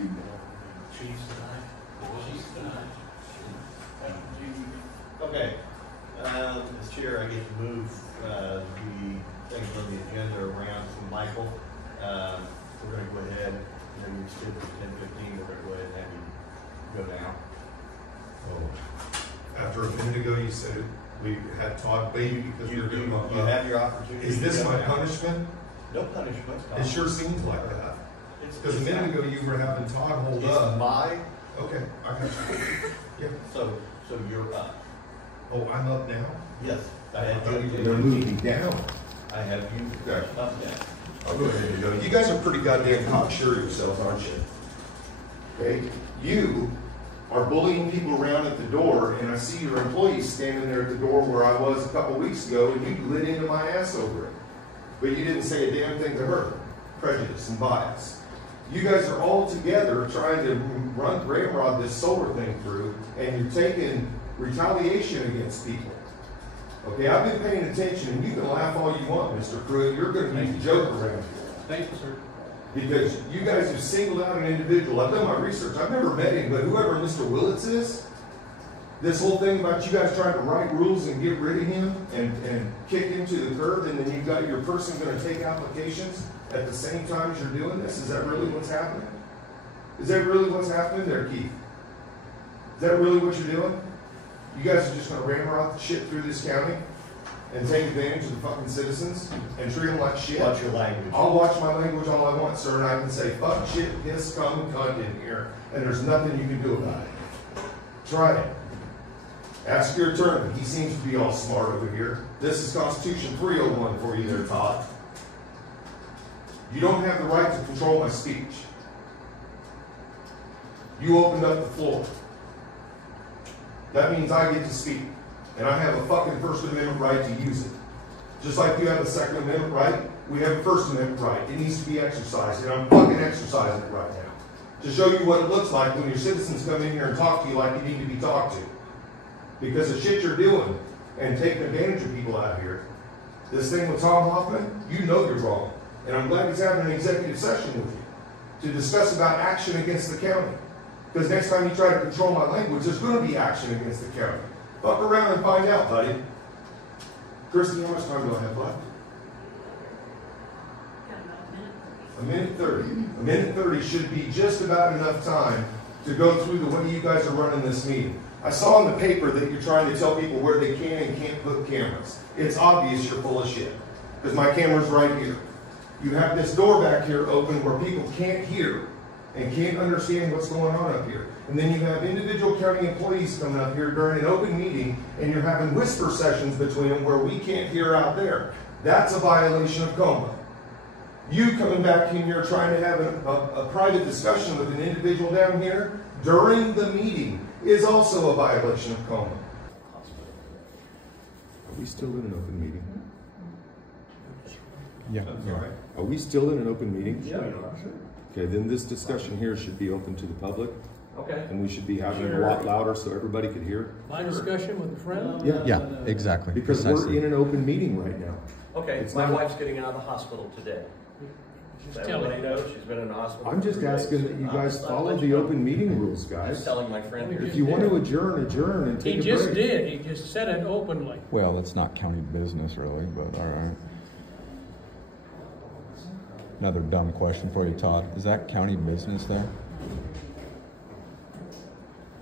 Chiefs tonight. Chiefs tonight. Okay, as chair, I get to move the things on the agenda around to Michael. We're going to go ahead, you know, you're scheduled for 10:15. We're going to go ahead and have you go now. Oh, after a minute ago, you said we had Todd Baby because You we're doing have your opportunity. Is this to go my now. punishment? No punishment. It sure seems like that. Because a minute ago, you were having Todd hold It's up. my, Okay, I got you. Yeah. so you're up. Oh, I'm up now? Yes. I had thought you you. were gonna move me down. I have you Okay. up now. I'll go ahead and go. You guys are pretty goddamn cocksure yourselves, aren't you? Okay? You are bullying people around at the door, and I see your employees standing there at the door where I was a couple weeks ago, and you lit into my ass over it. But you didn't say a damn thing to her. Prejudice and bias. You guys are all together trying to ramrod this solar thing through, and you're taking retaliation against people. Okay, I've been paying attention, and you can laugh all you want, Mr. Pruitt. You're going to be the joke around here. Thank you, sir. Because you guys have singled out an individual. I've done my research. I've never met him, but whoever Mr. Willits is, this whole thing about you guys trying to write rules and get rid of him and kick him to the curb, and then you've got your person going to take applications at the same time as you're doing this? Is that really what's happening? Is that really what's happening there, Keith? Is that really what you're doing? You guys are just going to ramrod the shit through this county and take advantage of the fucking citizens and treat them like shit? Watch your language. I'll watch my language all I want, sir, and I can say fuck, shit, piss, cum, cunt in here, and there's nothing you can do about it. Try it. Ask your attorney. He seems to be all smart over here. This is Constitution 301 for you there, Todd. You don't have the right to control my speech. You opened up the floor. That means I get to speak. And I have a fucking First Amendment right to use it. Just like you have a Second Amendment right, we have a First Amendment right. It needs to be exercised, and I'm fucking exercising it right now. To show you what it looks like when your citizens come in here and talk to you like you need to be talked to. Because the shit you're doing and taking advantage of people out here, this thing with Tom Hoffman, you know you're wrong. And I'm glad he's having an executive session with you to discuss about action against the county. Because next time you try to control my language, there's going to be action against the county. Fuck around and find out, buddy. Christy, how much time do I have left? A minute 30. A minute 30 should be just about enough time to go through the way you guys are running this meeting. I saw in the paper that you're trying to tell people where they can and can't put cameras. It's obvious you're full of shit. Because my camera's right here. You have this door back here open where people can't hear and can't understand what's going on up here. And then you have individual county employees coming up here during an open meeting, and you're having whisper sessions between them where we can't hear out there. That's a violation of COMA. You coming back in here trying to have a private discussion with an individual down here during the meeting is also a violation of COMA. Are we still in an open meeting? Yeah. Sorry. Are we still in an open meeting? Yeah. Okay, then this discussion here should be open to the public, Okay. and we should be having it a lot louder so everybody could hear. My discussion with a friend? Yeah, exactly. Because Precisely. we're in an open meeting right now. Okay, It's my not- wife's getting out of the hospital today. Just tell Everybody me. knows she's been in the hospital. I'm for just 3 days. asking that you guys I'll follow let the you know. open meeting rules, Just guys. telling my friend here. If you want to adjourn and He take a just break. did, he just said it openly. Well, it's not county business really, but all right. Another dumb question for you, Todd. Is that county business there?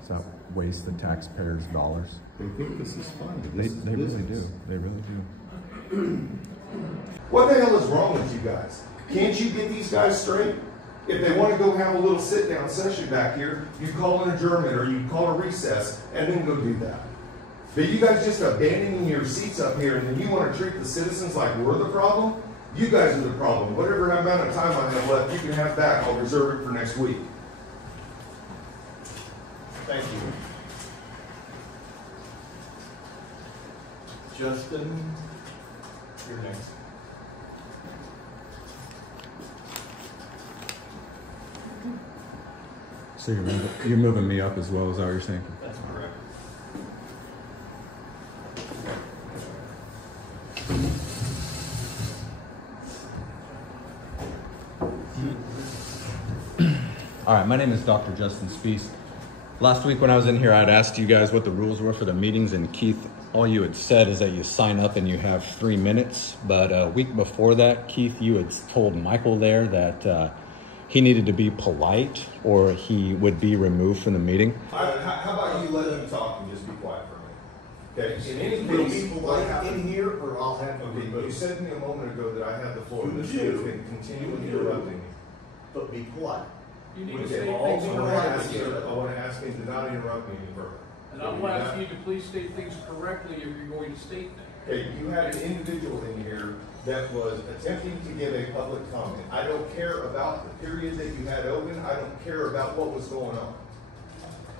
Does that waste the taxpayers' dollars? They think this is funny. They This is really business. do. They really do. What the hell is wrong with you guys? Can't you get these guys straight? If they want to go have a little sit-down session back here, you call an adjournment or you call a recess and then go do that. But you guys just abandoning your seats up here and then you want to treat the citizens like we're the problem? You guys are the problem. Whatever amount of time I have left, you can have back. I'll reserve it for next week. Thank you. Justin, you're next. So you're moving me up as well, is that what you're saying? That's correct. All right, my name is Dr. Justin Spees. Last week when I was in here, I'd asked you guys what the rules were for the meetings, and Keith, all you had said is that you sign up and you have 3 minutes. But a week before that, Keith, you had told Michael there that he needed to be polite or he would be removed from the meeting. How about you let him talk and just be quiet for a minute? Okay, in any Will case, people what like happened? in here, or I'll have to Okay, you remove? said to me a moment ago that I have the floor. You This do. man's been continually You do. interrupting me. But be polite. You need to Okay, state well, things I want to ask correctly, you, sir. I want to ask him to not interrupt me any further. And I will ask you to please state things correctly if you're going to state them. Okay, you had an individual in here that was attempting to give a public comment. I don't care about the period that you had open. I don't care about what was going on.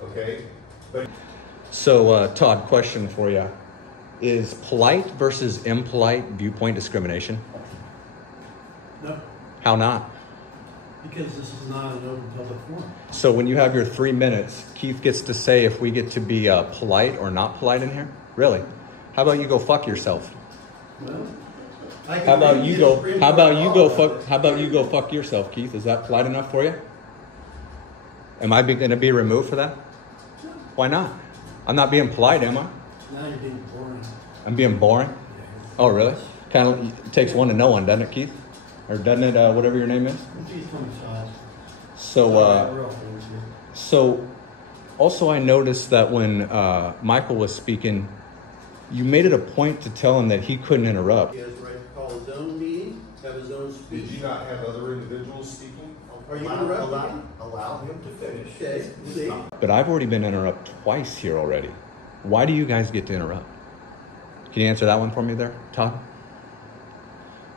Okay? But So, Todd, question for you. Is polite versus impolite viewpoint discrimination? No, How not? because this is not an open public forum. So when you have your 3 minutes, Keith gets to say if we get to be polite or not polite in here? Really? How about you go fuck yourself? Well, I can How about read you the go? Supreme How about Court you law go about fuck? this. How about you go fuck yourself, Keith? Is that polite enough for you? Am I going to be removed for that? Why not? I'm not being polite, am I? Now you're being boring. I'm being boring. Oh, really? Kind of it takes one to know one, doesn't it, Keith? Or doesn't it? Whatever your name is. Geez, 20 shots. So, We're all friends here. so also I noticed that when Michael was speaking, you made it a point to tell him that he couldn't interrupt. He has the right to call his own meeting, have his own speech. did you not have other individuals speaking? Are you Allow interrupting? him to finish. Okay, see? But I've already been interrupted twice here already. Why do you guys get to interrupt? Can you answer that one for me there, Todd?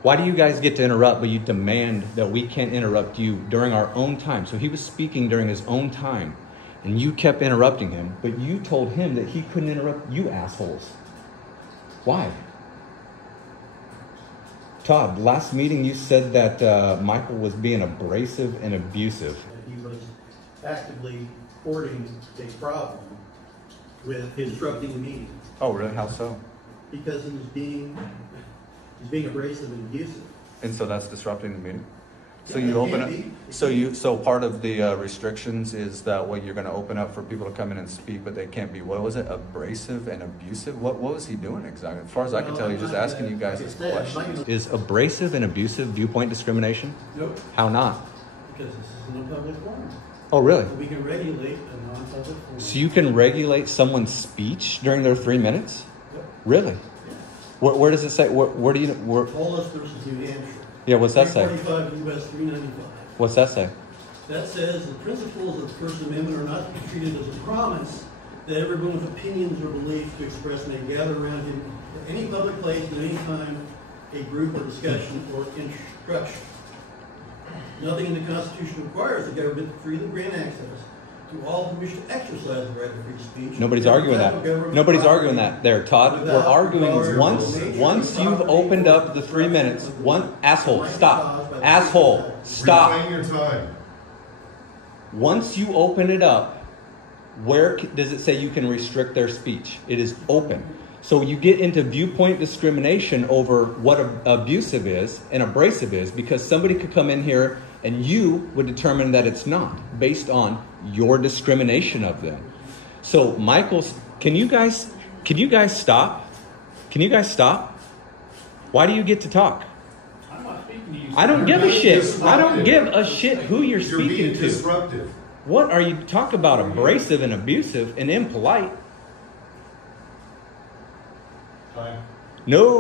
Why do you guys get to interrupt, but you demand that we can't interrupt you during our own time? So he was speaking during his own time, and you kept interrupting him, but you told him that he couldn't interrupt you assholes. Why? Todd, last meeting you said that Michael was being abrasive and abusive. He was actively courting a problem with disrupting the meeting Oh, really? How so? because he's being abrasive and abusive. And so that's disrupting the meeting? So Yeah, you it open can it, be. so part of the restrictions is that what you're gonna open up for people to come in and speak, but they can't be, what was it, abrasive and abusive? What was he doing exactly? As far as I can Well, tell, he's just asking you guys like I this said, question. I'm not gonna- Is abrasive and abusive viewpoint discrimination? Nope, How not? because this isn't a public forum. Oh, really? We can regulate a non-public forum. So you can regulate someone's speech during their 3 minutes? Yep. Really? Where does it say, where do you, Wallace versus New Hampshire. yeah, what's that say? 345 U.S. 395. What's that say? That says the principles of the First Amendment are not to be treated as a promise that everyone with opinions or beliefs to express may gather around him at any public place at any time, a group or discussion or instruction. Nothing in the Constitution requires the government to freely grant access to all who wish to exercise the right of free speech. Nobody's arguing that. Nobody's arguing that there, Todd. We're arguing once you've opened up the 3 minutes, asshole, stop. Asshole, stop. Reclaim your time. Once you open it up, where does it say you can restrict their speech? It is open. So you get into viewpoint discrimination over what abusive is and abrasive is because somebody could come in here and you would determine that it's not based on your discrimination of them. So Michael, can you guys stop? Can you guys stop? Why do you get to talk? I'm not speaking to you. I don't give a shit. I don't give a shit who you're You're being speaking to. disruptive. What are you talk about abrasive and abusive and impolite? Time. No.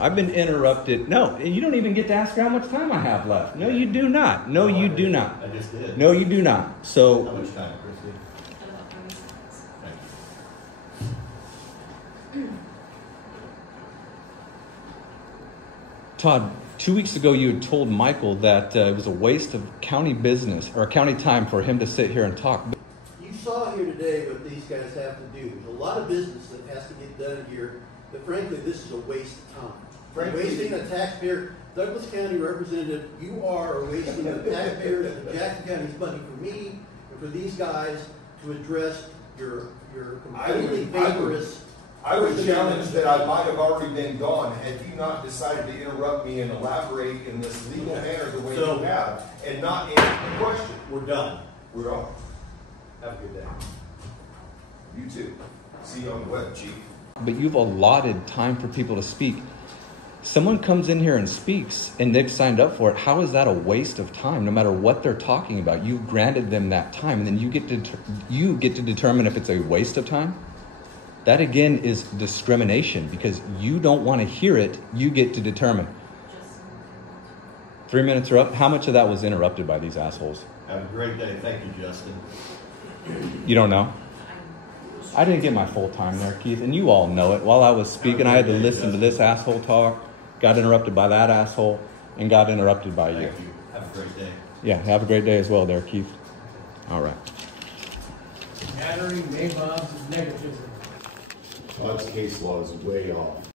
I've been interrupted. No, you don't even get to ask her how much time I have left. No, you do not. No, you do not. I just did. No, you do not. How So, much time, Christie? About 30 seconds. Thank Todd, 2 weeks ago you had told Michael that it was a waste of county business or county time for him to sit here and talk. You saw here today what these guys have to do. There's a lot of business that has to get done here, but frankly, this is a waste of time. You're Frankly- wasting a taxpayer, Douglas County representative, you are wasting the taxpayers of Jackson County's money for me and for these guys to address your completely vaporous I would challenge that I might have already been gone had you not decided to interrupt me and elaborate in this legal manner the way So- you have, and not answer the question. We're done. We're on. Have a good day. You too. See you on the web, Chief. But you've allotted time for people to speak. Someone comes in here and speaks and they've signed up for it. How is that a waste of time? No matter what they're talking about, you've granted them that time, and then you get to determine if it's a waste of time. That again is discrimination, because you don't want to hear it. You get to determine. 3 minutes are up. How much of that was interrupted by these assholes? Have a great day. Thank you, Justin. You don't know? I didn't get my full time there, Keith, and you all know it. While I was speaking, I had to listen to this asshole talk, got interrupted by that asshole, and got interrupted by you. Thank you. Have a great day. Yeah, have a great day as well there, Keith. All right. Mattering nabobs negatively. Todd's case law is way off.